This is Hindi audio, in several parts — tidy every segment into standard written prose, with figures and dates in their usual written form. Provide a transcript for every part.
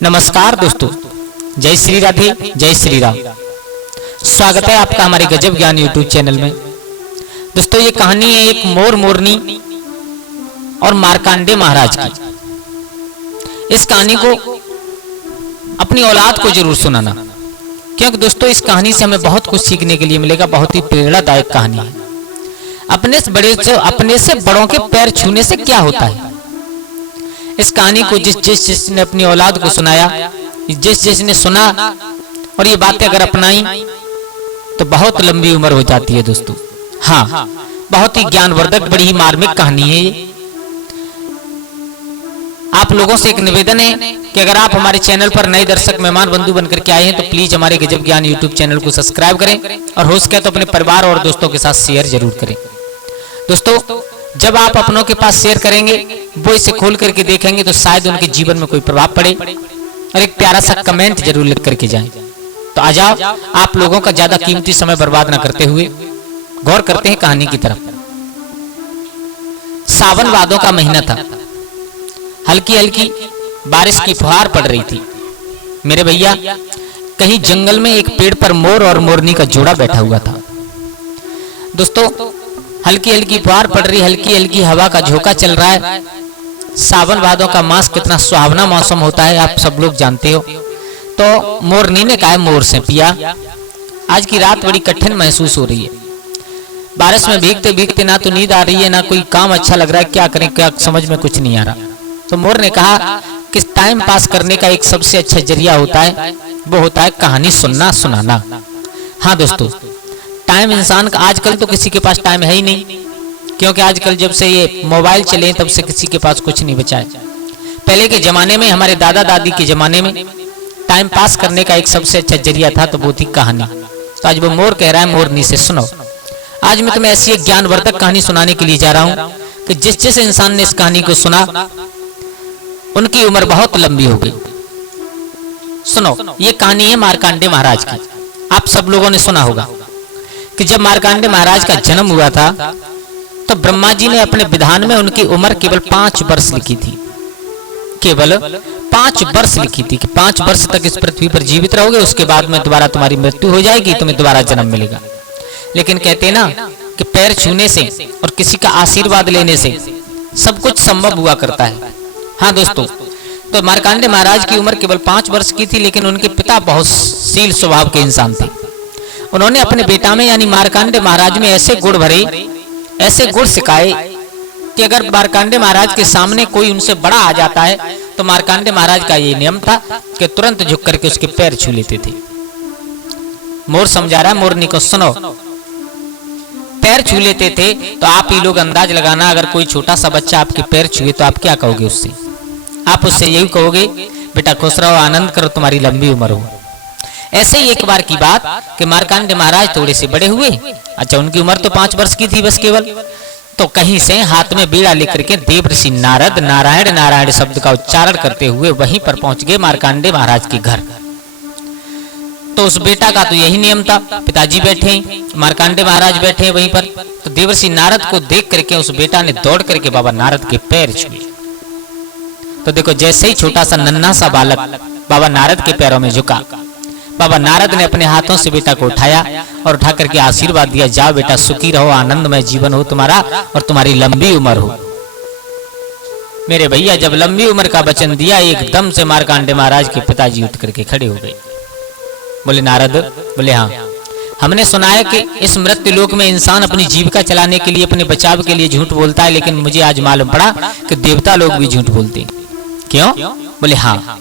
नमस्कार दोस्तों, जय श्री राधे, जय श्री राम। स्वागत है आपका हमारे गजब ज्ञान यूट्यूब चैनल में। दोस्तों, ये कहानी है एक मोर मोरनी और मार्कंडेय महाराज की। इस कहानी को अपनी औलाद को जरूर सुनाना, क्योंकि दोस्तों इस कहानी से हमें बहुत कुछ सीखने के लिए मिलेगा। बहुत ही प्रेरणादायक कहानी है। अपने से बड़ों के पैर छूने से क्या होता है। इस कहानी को जिसने अपनी औलाद को सुनाया, जिसने सुना और ये बातें अगर अपनाई तो बहुत लंबी उम्र हो जाती है दोस्तों। हाँ, बहुत ही ज्ञानवर्धक, बड़ी ही मार्मिक कहानी है ये। आप लोगों से एक निवेदन है कि अगर आप हमारे चैनल पर नए दर्शक मेहमान बंधु बनकर के आए हैं तो प्लीज हमारे गजब ज्ञान यूट्यूब चैनल को सब्सक्राइब करें और हो सके तो अपने परिवार और दोस्तों के साथ शेयर जरूर करें। दोस्तों, जब आप अपनों के पास शेयर करेंगे, वो इसे खोल करके देखेंगे तो शायद उनके जीवन में कोई प्रभाव पड़े और एक प्यारा सा कमेंट जरूर लिख करके जाएं। तो आ जाओ, आप लोगों का ज्यादा कीमती समय बर्बाद न करते हुए गौर करते हैं कहानी की तरफ। सावन भादों का महीना था। हल्की हल्की बारिश की फुहार पड़ रही थी। मेरे भैया, कहीं जंगल में एक पेड़ पर मोर और मोरनी का जोड़ा बैठा हुआ था। दोस्तों, हल्की हल्की फुहार पड़ रही, हल्की हल्की हवा का झोंका चल रहा है। सावन भादों का मास कितना सुहावना मौसम होता है, आप सब लोग जानते हो। तो मोरनी ने कहा, मोर से पिया, आज की रात बड़ी कठिन महसूस हो रही है। बारिश में भीगते भीगते ना तो नींद आ रही है, ना कोई काम अच्छा लग रहा है, क्या करें क्या समझ में कुछ नहीं आ रहा। तो मोर ने कहा कि टाइम पास करने का एक सबसे अच्छा जरिया होता है, वो होता है कहानी सुनना सुनाना। हाँ दोस्तों, टाइम इंसान का आजकल तो किसी के पास टाइम है ही नहीं, क्योंकि आजकल जब से ये मोबाइल चले तब से किसी के पास कुछ नहीं बचा है। पहले के जमाने में, हमारे दादा दादी के जमाने में टाइम पास करने का एक सबसे अच्छा जरिया था, तो वो थी कहानी। तो आज वो मोर कह रहा है, मोरनी से सुनो। आज मैं तुम्हें ऐसी एक ज्ञानवर्धक कहानी सुनाने के लिए जा रहा हूँ कि जिस इंसान ने इस कहानी को सुना उनकी उम्र बहुत लंबी हो गई। सुनो, ये कहानी है मार्कंडेय महाराज की। आप सब लोगों ने सुना होगा कि जब मार्कंडेय महाराज का जन्म हुआ था तो ब्रह्मा जी ने अपने विधान में उनकी उम्र केवल 5 वर्ष लिखी थी। केवल 5 वर्ष लिखी थी कि 5 वर्ष तक इस पृथ्वी पर जीवित रहोगे, उसके बाद में दोबारा तुम्हारी मृत्यु हो जाएगी, तुम्हें दोबारा जन्म मिलेगा। लेकिन कहते हैं ना कि पैर छूने से और किसी का आशीर्वाद लेने से सब कुछ संभव हुआ करता है। हाँ दोस्तों, तो मार्कंडेय महाराज की उम्र केवल 5 वर्ष की थी, लेकिन उनके पिता बहुत शील स्वभाव के इंसान थे। उन्होंने अपने बेटा में यानी मार्कंडेय महाराज में ऐसे गुण भरे, ऐसे गुण सिखाए कि अगर मार्कंडेय महाराज के सामने कोई उनसे बड़ा आ जाता है तो मार्कंडेय महाराज का ये नियम था कि तुरंत झुक करके उसके पैर छू लेते थे। मोर समझा रहा है मोरनी को, सुनो, पैर छू लेते थे। तो आप ही लोग अंदाज लगाना, अगर कोई छोटा सा बच्चा आपके पैर छुए तो आप क्या कहोगे उससे? आप उससे यही कहोगे, बेटा खुश रहो, आनंद करो, तुम्हारी लंबी उम्र हो। ऐसे ही एक बार की बात कि मार्कंडेय महाराज थोड़े से बड़े हुए। अच्छा, उनकी उम्र तो 5 वर्ष की थी बस केवल। तो कहीं से हाथ में बीड़ा लेकर के देवर्षि नारद नारायण नारायण शब्द का उच्चारण करते हुए वहीं पर पहुंच गए मार्कंडेय महाराज के घर। तो उस बेटा का तो यही नियम था, पिताजी बैठे, मार्कंडेय महाराज बैठे वहीं पर। तो देवर्षि नारद को देख करके उस बेटा ने दौड़ करके बाबा नारद के पैर छुए। तो देखो, जैसे ही छोटा सा नन्हा सा बालक बाबा नारद के पैरों में झुका, बाबा नारद ने अपने हाथों से बेटा को उठाया और उठा करके आशीर्वाद दिया, जाओ बेटा, सुखी रहो, आनंदमय जीवन हो तुम्हारा और तुम्हारी लंबी उम्र हो। मेरे भैया, जब लंबी उम्र का वचन दिया, एकदम से मार्कंडेय महाराज के पिताजी उठ करके खड़े हो गए। बोले, नारद? बोले, हाँ, हमने सुना है कि इस मृत्यु लोक में इंसान अपनी जीविका चलाने के लिए, अपने बचाव के लिए झूठ बोलता है, लेकिन मुझे आज मालूम पड़ा कि देवता लोग भी झूठ बोलते। क्यों? बोले, हाँ,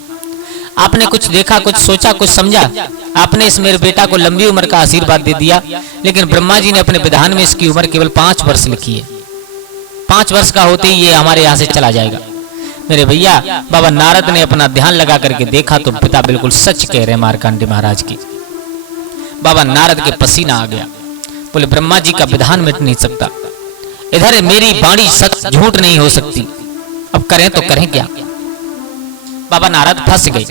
आपने कुछ देखा, कुछ सोचा, कुछ समझा, आपने इस मेरे बेटा को लंबी उम्र का आशीर्वाद दे दिया, लेकिन ब्रह्मा जी ने अपने विधान में इसकी उम्र केवल 5 वर्ष लिखी है। 5 वर्ष का होते ही ये हमारे यहाँ से चला जाएगा। मेरे भैया, बाबा नारद ने अपना ध्यान लगा करके देखा तो पिता बिल्कुल सच कह रहे मार्कंडेय महाराज की। बाबा नारद के पसीना आ गया। बोले, ब्रह्मा जी का विधान मिट नहीं सकता, इधर मेरी वाणी सच झूठ नहीं हो सकती, अब करें तो करें क्या? बाबा नारद फंस गए।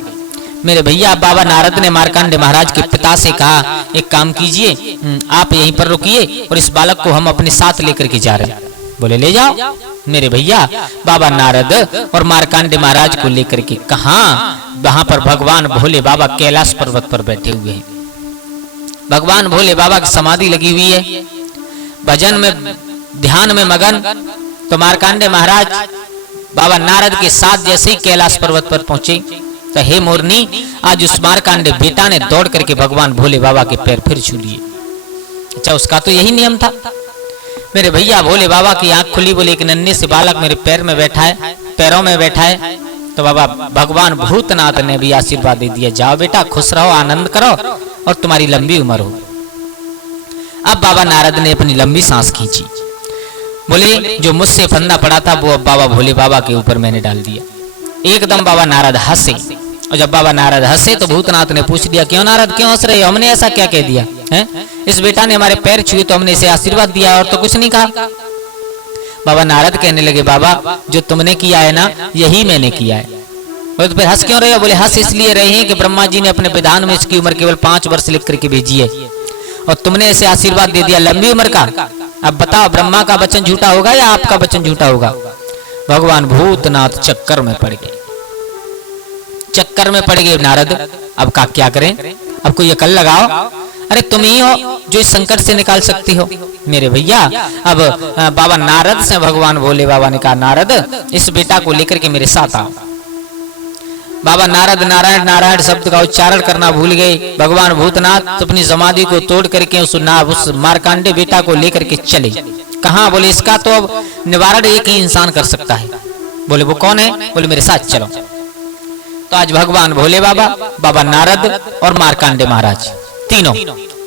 मेरे भैया, बाबा नारद ने मार्कंडेय महाराज के पिता से कहा, एक काम कीजिए, आप यहीं पर रुकिए और इस बालक को हम अपने साथ लेकर के जा रहे हैं। बोले, ले जाओ। मेरे भैया, बाबा नारद और मार्कंडेय महाराज को लेकर के कहां वहां पर भगवान भोले बाबा कैलाश पर्वत पर बैठे हुए हैं। भगवान भोले बाबा की समाधि लगी हुई है, भजन में ध्यान में मगन। तो मार्कंडेय महाराज बाबा नारद के साथ जैसे ही कैलाश पर्वत पर पहुंचे तो हे मोरनी, आज उस मार्कंडेय बेटा ने दौड़ करके भगवान भोले बाबा के पैर फिर छू लिए। अच्छा, उसका तो यही नियम था। मेरे भैया भोले बाबा की आंख खुली, बोले एक नन्हे से बालक मेरे पैर में बैठा है, पैरों में बैठा है। तो बाबा भगवान भूतनाथ ने भी आशीर्वाद दे दिया, जाओ बेटा खुश रहो, आनंद करो और तुम्हारी लंबी उम्र हो। अब बाबा नारद ने अपनी लंबी सांस खींची, बोले जो मुझसे फंदा पड़ा था वो अब बाबा भोले बाबा के ऊपर मैंने डाल दिया। एकदम बाबा नारद हंसे, और जब बाबा नारद हंसे तो भूतनाथ ने पूछ दिया, क्यों नारद क्यों हंस रहे हो, हमने ऐसा क्या कह दिया है? इस बेटा ने हमारे पैर छुए तो हमने इसे आशीर्वाद दिया और तो कुछ नहीं कहा। बाबा नारद कहने लगे, बाबा जो तुमने किया है ना यही मैंने किया है। तो फिर हंस क्यों रहे हो? बोले हंस इसलिए रहे हैं कि ब्रह्मा जी ने अपने विधान में इसकी उम्र केवल 5 वर्ष लिख करके भेजी है और तुमने इसे आशीर्वाद दे दिया लंबी उम्र का। अब बताओ ब्रह्मा का वचन झूठा होगा या आपका वचन झूठा होगा? भगवान भूतनाथ चक्कर में पड़ गए, चक्कर में पड़ गए नारद। अब का क्या करें? अब कोई अकल लगाओ। अरे तुम ही हो जो इस संकट से निकाल सकती हो मेरे भैया। अब बाबा नारद से भगवान भोले बाबा ने कहा, नारद इस बेटा को लेकर के मेरे साथ आओ। बाबा नारद नारायण नारायण शब्द का उच्चारण करना भूल गए। भगवान भूतनाथ अपनी समाधि को तोड़ करके उस मार्कंडेय बेटा को लेकर के चले। कहाँ? बोले इसका तो अब निवारण एक ही इंसान कर सकता है। बोले वो कौन है? बोले मेरे साथ चलो। तो आज भगवान भोले बाबा, बाबा नारद और मार्कंडेय महाराज तीनों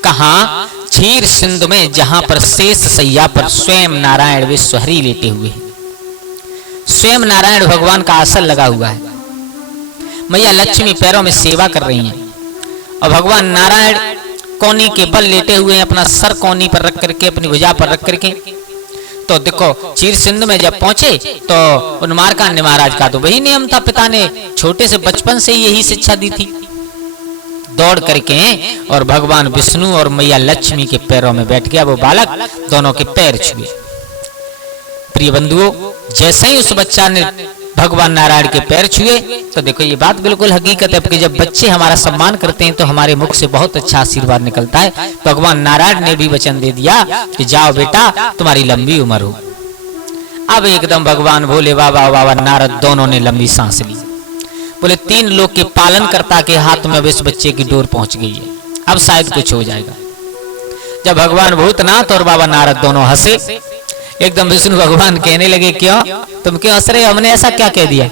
कहाँ? क्षीर सिंधु में, जहां पर शेष सैया पर स्वयं नारायण विश्वहरि लेटे हुए हैं। स्वयं नारायण भगवान का आसन लगा हुआ है, मैया लक्ष्मी पैरों में सेवा कर रही हैं और भगवान नारायण कोनी के बल लेटे हुए हैं, अपना सर कोनी पर रख करके, अपनी भुजा पर रख करके। तो देखो क्षीर सिंधु में जब पहुंचे तो उन मार्कंडेय महाराज का तो वही नियम था, पिता ने छोटे से बचपन से ही यही शिक्षा दी थी। दौड़ करके और भगवान विष्णु और मैया लक्ष्मी के पैरों में बैठ गया वो बालक, दोनों के पैर छुए। प्रिय बंधुओं, जैसे ही उस बच्चा ने भगवान नारायण के पैर छुए तो देखो ये बात बिल्कुल हकीकत है कि जब बच्चे हमारा सम्मान करते हैं तो हमारे मुख से बहुत अच्छा आशीर्वाद निकलता है। भगवान नारायण ने भी वचन दे दिया कि जाओ बेटा तुम्हारी लंबी उम्र हो। अब एकदम भगवान भोले बाबा और बाबा नारद दोनों ने लंबी सांस ली। बोले 3 लोग के पालनकर्ता के हाथ में अब इस बच्चे की डोर पहुंच गई है, अब शायद कुछ हो जाएगा। जब भगवान भूतनाथ और बाबा नारद दोनों हंसे, एकदम विष्णु भगवान कहने लगे, क्यों तुम क्यों हंस रहे हो? हमने ऐसा क्या कह दिया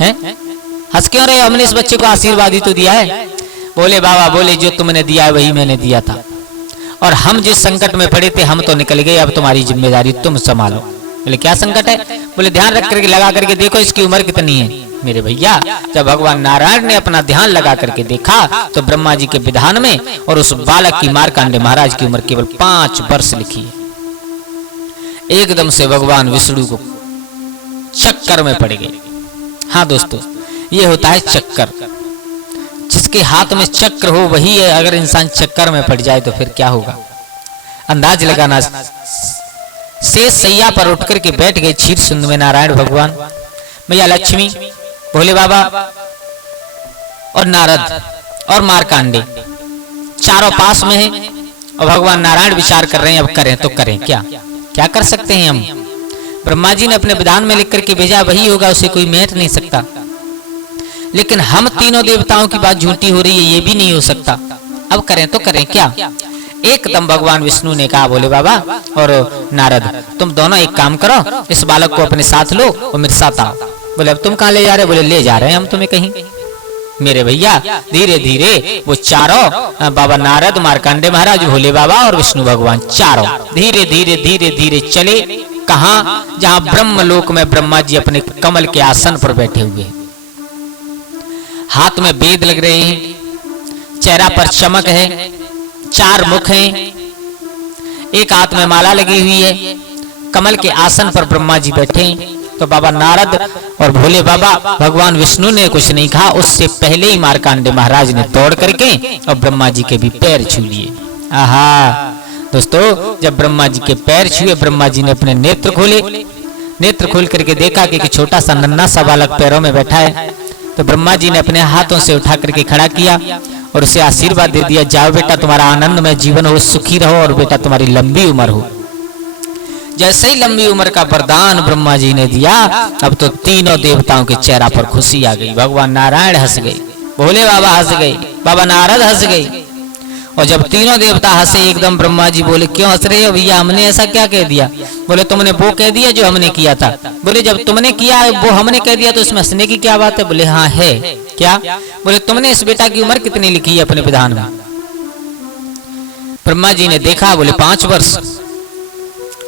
है? हंस क्यों रहे हो? हमने इस बच्चे को आशीर्वाद ही तो दिया है। बोले बाबा, बोले जो तुमने दिया है वही मैंने दिया था और हम जिस संकट में पड़े थे हम तो निकल गए, अब तुम्हारी जिम्मेदारी तुम संभालो। बोले क्या संकट है? बोले ध्यान रख करके लगा करके देखो इसकी उम्र कितनी है। मेरे भैया जब भगवान नारायण ने अपना ध्यान लगा करके देखा तो ब्रह्मा जी के विधान में और उस बालक की मार्कंडेय महाराज की उम्र केवल 5 वर्ष लिखी है। एकदम से भगवान विष्णु को चक्कर में पड़ गए। हाँ दोस्तों, ये होता है चक्कर। जिसके हाथ में चक्र हो वही है, अगर इंसान चक्कर में पड़ जाए तो फिर क्या होगा अंदाज लगाना। शेष सैया पर उठ करके बैठ गए क्षीर सिंधु में नारायण भगवान, मैया लक्ष्मी, भोले बाबा और नारद और मार्कंडेय चारों पास में हैं और भगवान नारायण विचार कर रहे हैं अब करें तो करें क्या, क्या कर सकते हैं हम? ब्रह्मा जी ने अपने विधान में लिख करके भेजा वही होगा, उसे कोई मेट नहीं सकता। लेकिन हम तीनों देवताओं की बात झूठी हो रही है, ये भी नहीं हो सकता। अब करें तो करें क्या? एकदम भगवान विष्णु ने कहा, बोले बाबा और नारद तुम दोनों एक काम करो, इस बालक को अपने साथ लो और मेरे साथ आओ। बोले अब तुम कहाँ ले जा रहे? बोले ले जा रहे हैं हम तुम्हें कहीं। मेरे भैया धीरे धीरे वो चारों, बाबा नारद, मार्कंडेय महाराज, भोले बाबा और विष्णु भगवान, चारों धीरे धीरे धीरे धीरे चले। कहाँ? जहाँ ब्रह्म लोक में ब्रह्मा जी अपने कमल के आसन पर बैठे हुए हैं, हाथ में वेद लग रहे हैं, चेहरा पर चमक है, 4 मुख हैं, एक हाथ में माला लगी हुई है, कमल के आसन पर ब्रह्मा जी बैठे हैं। तो बाबा नारद और भोले बाबा, भगवान विष्णु ने कुछ नहीं कहा, उससे पहले ही मार्कंडेय महाराज ने दौड़ करके और ब्रह्मा जी के भी पैर छू लिए। आहा दोस्तों, जब ब्रह्मा जी के पैर छुए, ब्रह्मा जी ने अपने नेत्र खोले। नेत्र खोल करके देखा कि छोटा सा नन्हा सा बालक पैरों में बैठा है। तो ब्रह्मा जी ने अपने हाथों से उठा करके खड़ा किया और उसे आशीर्वाद दे दिया, जाओ बेटा तुम्हारा आनंदमय जीवन हो, सुखी रहो और बेटा तुम्हारी लंबी उम्र हो। जैसे ही लंबी उम्र का वरदान ब्रह्मा जी ने दिया, अब तो तीनों देवताओं के चेहरा पर खुशी आ गई। भगवान नारायण हंस गए, भोले बाबा हंस गए, बाबा नारद हंस गए। और जब तीनों देवता हंसे एकदम ब्रह्मा जी बोले, क्यों हंस रहे हो भैया, हमने ऐसा क्या कह दिया? बोले तुमने वो कह दिया जो हमने किया था। बोले जब तुमने किया वो हमने कह दिया तो इसमें हंसने की क्या बात है? बोले हाँ है। क्या? बोले तुमने इस बेटा की उम्र कितनी लिखी है अपने विधान में? ब्रह्मा जी ने देखा, बोले 5 वर्ष।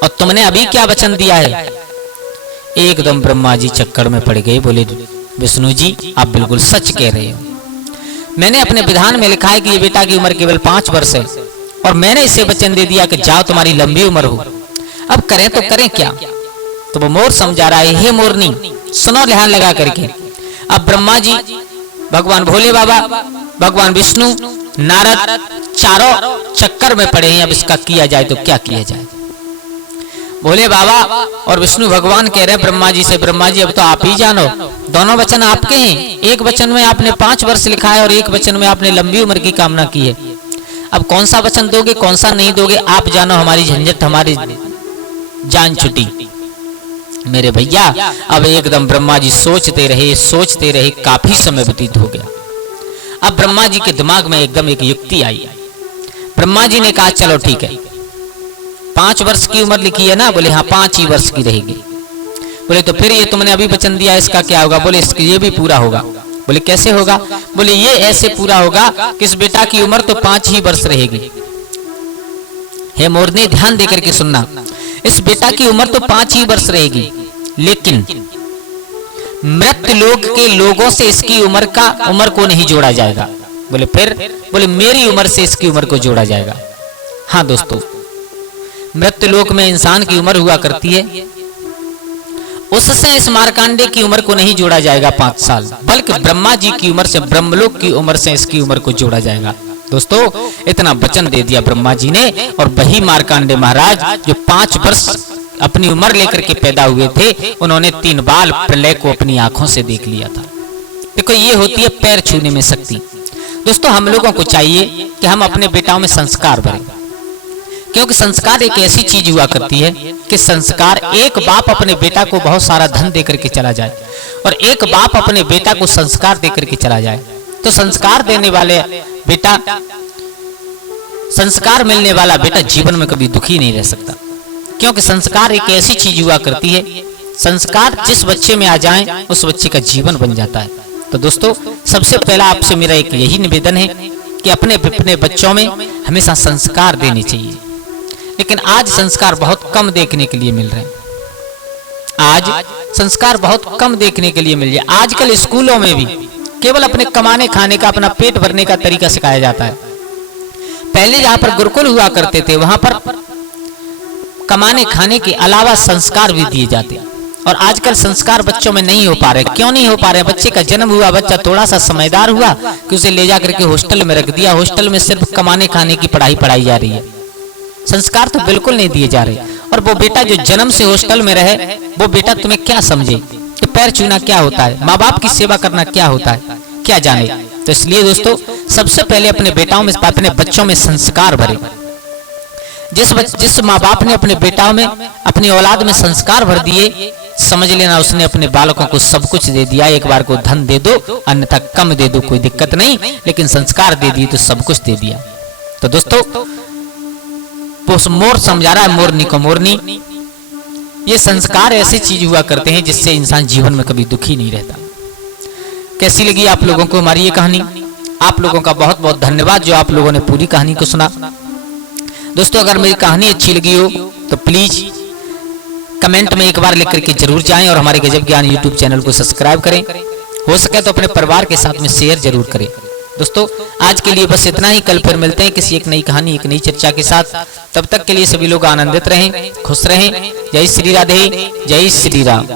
और तुमने अभी क्या वचन दिया है? एकदम ब्रह्मा जी चक्कर में पड़ गए, बोले विष्णु जी आप बिल्कुल सच कह रहे हो, मैंने अपने विधान में लिखा है कि ये बेटा की उम्र केवल 5 वर्ष है और मैंने इसे वचन दे दिया कि जाओ तुम्हारी लंबी उम्र हो। अब करें तो करें क्या? तो वो मोर समझा रहा है, हे मोरनी सुनो ध्यान लगा करके। अब ब्रह्मा जी, भगवान भोले बाबा, भगवान विष्णु, नारद चारों चक्कर में पड़े हैं। अब इसका किया जाए तो क्या किया जाए? भोले बाबा और विष्णु भगवान कह रहे हैं ब्रह्मा जी से, ब्रह्मा जी अब तो आप ही जानो, दोनों वचन आपके हैं। एक वचन में आपने 5 वर्ष लिखा है और एक वचन में आपने लंबी उम्र की कामना की है। अब कौन सा वचन दोगे कौन सा नहीं दोगे आप जानो, हमारी झंझट हमारी जान छुटी। मेरे भैया अब एकदम ब्रह्मा जी सोचते रहे, काफी समय व्यतीत हो गया। अब ब्रह्मा जी के दिमाग में एकदम एक युक्ति आई। ब्रह्मा जी ने कहा चलो ठीक है, 5 वर्ष की उम्र लिखी है ना? बोले हाँ 5 ही वर्ष की रहेगी। बोले तो फिर ये तुमने अभी वचन दिया इसका क्या होगा? बोले इसके ये भी पूरा होगा। बोले कैसे होगा? बोले ये ऐसे पूरा होगा कि इस बेटा की उम्र तो 5 ही वर्ष रहेगी। हे मोरनी ध्यान देकर के सुनना, इस बेटा की उम्र तो 5 ही वर्ष रहेगी, लेकिन मृत लोक के लोगों से इसकी उम्र को नहीं जोड़ा जाएगा। बोले फिर? बोले मेरी उम्र से इसकी उम्र को जोड़ा जाएगा। हाँ दोस्तों, मृत्यु लोक में इंसान की उम्र हुआ करती है, उससे इस मार्कांडे की उम्र को नहीं जोड़ा जाएगा 5 साल, बल्कि ब्रह्मा जी की उम्र से, ब्रह्मलोक की उम्र से इसकी उम्र को जोड़ा जाएगा। दोस्तों इतना वचन दे दिया ब्रह्मा जी ने, और वही मार्कांडे महाराज जो 5 वर्ष अपनी उम्र लेकर के पैदा हुए थे, उन्होंने 3 बार प्रलय को अपनी आंखों से देख लिया था। देखो ये होती है पैर छूने में शक्ति। दोस्तों हम लोगों को चाहिए कि हम अपने बेटाओं में संस्कार भरें, क्योंकि संस्कार एक ऐसी चीज हुआ करती है कि संस्कार, एक बाप अपने बेटा को बहुत सारा धन देकर के चला जाए और एक बाप अपने बेटा को संस्कार देकर के चला जाए, तो संस्कार देने वाले बेटा, संस्कार मिलने वाला बेटा जीवन में कभी दुखी नहीं रह सकता, क्योंकि संस्कार एक ऐसी चीज हुआ करती है, संस्कार जिस बच्चे में आ जाए उस बच्चे का जीवन बन जाता है। तो दोस्तों सबसे पहला आपसे मेरा एक यही निवेदन है कि अपने बच्चों में हमेशा संस्कार देने चाहिए, लेकिन आज संस्कार बहुत कम देखने के लिए मिल रहे हैं। आज संस्कार बहुत कम देखने के लिए मिल रहे हैं। आजकल स्कूलों में भी केवल अपने कमाने खाने का, अपना पेट भरने का तरीका सिखाया जाता है। पहले जहां पर गुरुकुल हुआ करते थे वहां पर कमाने खाने के अलावा संस्कार भी दिए जाते, और आजकल संस्कार बच्चों में नहीं हो पा रहे। क्यों नहीं हो पा रहे? बच्चे का जन्म हुआ, बच्चा थोड़ा सा समझदार हुआ कि उसे ले जा करके हॉस्टल में रख दिया, हॉस्टल में सिर्फ कमाने खाने की पढ़ाई जा रही है, संस्कार तो बिल्कुल नहीं दिए जा रहे। और वो बेटा जो जन्म से हॉस्टल में रहे, वो बेटा तुम्हें क्या समझे कि पैर छूना क्या होता है, माँ बाप की सेवा करना क्या होता है, क्या जाने। तो इसलिए दोस्तों सबसे पहले अपने बेटाओं में, अपने बच्चों में संस्कार भरे। जिस माँ बाप ने अपने बेटाओं में, अपनी औलाद में संस्कार भर दिए, समझ लेना उसने अपने बालकों को सब कुछ दे दिया। एक बार को धन दे दो, अन्यथा कम दे दो, कोई दिक्कत नहीं, लेकिन संस्कार दे दिए तो सब कुछ दे दिया। तो दोस्तों मोर समझा रहा है मोरनी को, मोरनी ये संस्कार ऐसी चीज हुआ करते हैं जिससे इंसान जीवन में कभी दुखी नहीं रहता। कैसी लगी आप लोगों को हमारी ये कहानी? आप लोगों का बहुत बहुत धन्यवाद जो आप लोगों ने पूरी कहानी को सुना। दोस्तों अगर मेरी कहानी अच्छी लगी हो तो प्लीज कमेंट में एक बार लिख करके जरूर जाएं, और हमारे गजब ज्ञान यूट्यूब चैनल को सब्सक्राइब करें। हो सके तो अपने परिवार के साथ में शेयर जरूर करें। दोस्तों आज के लिए बस इतना ही, कल फिर मिलते हैं किसी एक नई कहानी, एक नई चर्चा के साथ। तब तक के लिए सभी लोग आनंदित रहें, खुश रहें। जय श्री राधे, जय श्री राम।